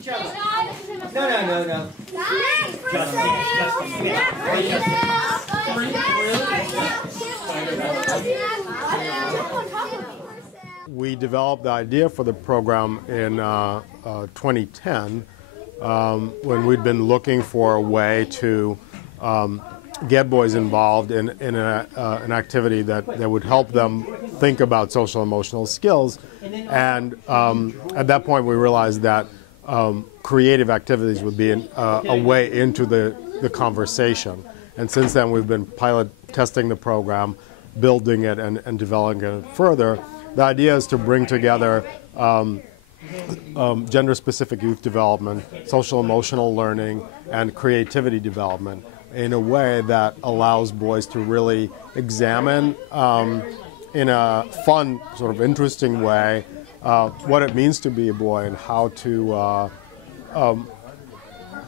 each other. No. We developed the idea for the program in 2010 when we'd been looking for a way to get boys involved in an activity that would help them think about social emotional skills. And at that point we realized that creative activities would be a way into the conversation. And since then we've been pilot testing the program, building it and developing it further. The idea is to bring together gender-specific youth development, social emotional learning, and creativity development in a way that allows boys to really examine in a fun, sort of interesting way what it means to be a boy and how to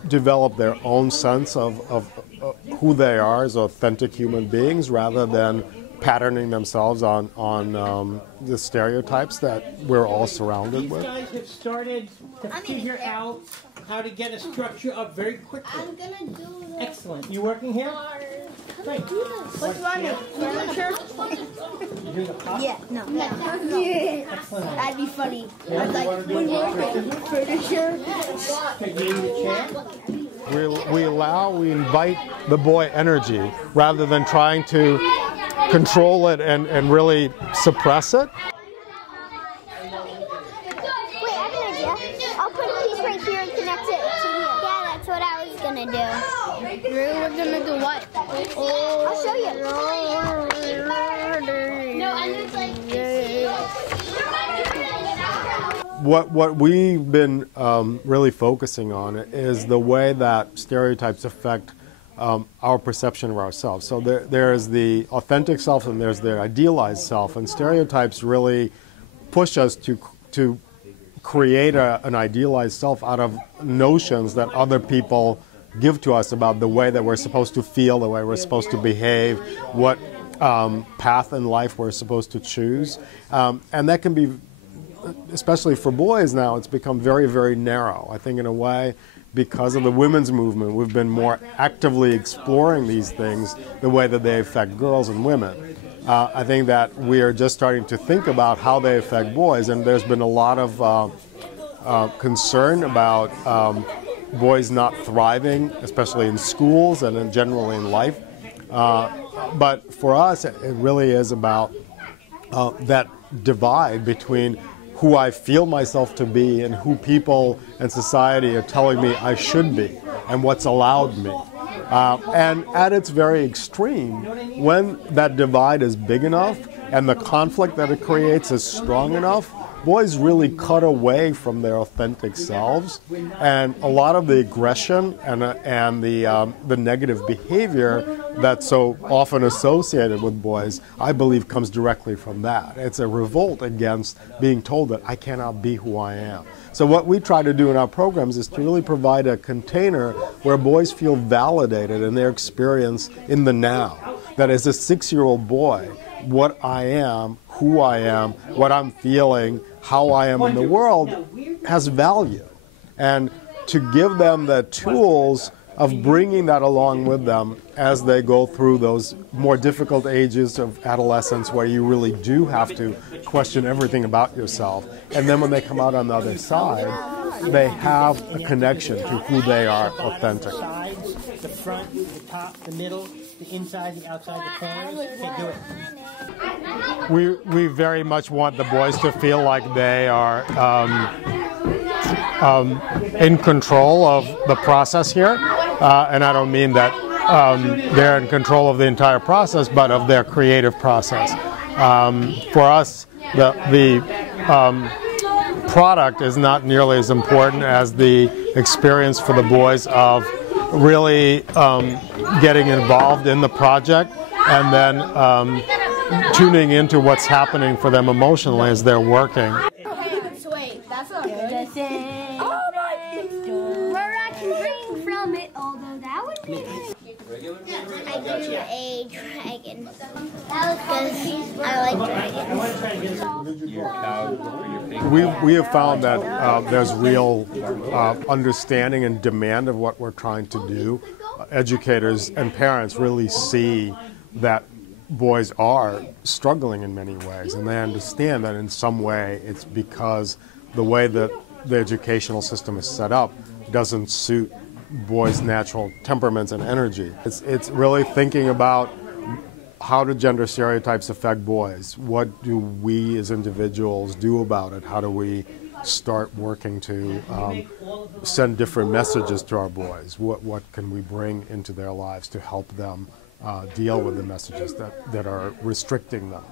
develop their own sense of who they are as authentic human beings rather than patterning themselves on the stereotypes that we're all surrounded with. These guys have started to figure out how to get a structure up very quickly. I'm gonna do this. Excellent. You working here? Great. What's wrong with furniture? You doing a pop? Yeah, no. Excellent. That'd be funny. Yeah, I was like, when working furniture. Okay, you need a chair? We invite the boy energy rather than trying to control it and really suppress it. Wait, I have an idea. I'll put a piece right here and connect it to here. Yeah, that's what I was gonna do. We're gonna do what? I'll show you. No, and it's like. What we've been really focusing on is the way that stereotypes affect our perception of ourselves. So there's the authentic self and there's the idealized self, and stereotypes really push us to create an idealized self out of notions that other people give to us about the way that we're supposed to feel, the way we're supposed to behave, what path in life we're supposed to choose. And that can be, especially for boys now, it's become very, very narrow. I think in a way, because of the women's movement, we've been more actively exploring these things, the way that they affect girls and women. I think that we are just starting to think about how they affect boys, and there's been a lot of concern about boys not thriving, especially in schools and generally in life. But for us, it really is about that divide between who I feel myself to be and who people and society are telling me I should be and what's allowed me. And at its very extreme, when that divide is big enough and the conflict that it creates is strong enough, boys really cut away from their authentic selves, and a lot of the aggression and the negative behavior that's so often associated with boys, I believe, comes directly from that. It's a revolt against being told that I cannot be who I am. So what we try to do in our programs is to really provide a container where boys feel validated in their experience in the now. That as a 6-year-old boy, what I am, who I am, what I'm feeling, how I am in the world has value. And to give them the tools of bringing that along with them as they go through those more difficult ages of adolescence where you really do have to question everything about yourself. And then when they come out on the other side, they have a connection to who they are authentic. The front, the top, the middle, the inside, the outside, the corners. Okay, do it. We very much want the boys to feel like they are in control of the process here. And I don't mean that they're in control of the entire process, but of their creative process. For us, the product is not nearly as important as the experience for the boys of really getting involved in the project and then tuning into what's happening for them emotionally as they're working. Okay, wait, that's not good. Oh my next door where I can drink from it, although that would be nice. I drew a dragon because I like dragons. We have found that there's real understanding and demand of what we're trying to do. Educators and parents really see that boys are struggling in many ways, and they understand that in some way it's because the way that the educational system is set up doesn't suit boys' natural temperaments and energy. It's really thinking about how do gender stereotypes affect boys? What do we as individuals do about it? How do we start working to send different messages to our boys? What can we bring into their lives to help them deal with the messages that are restricting them?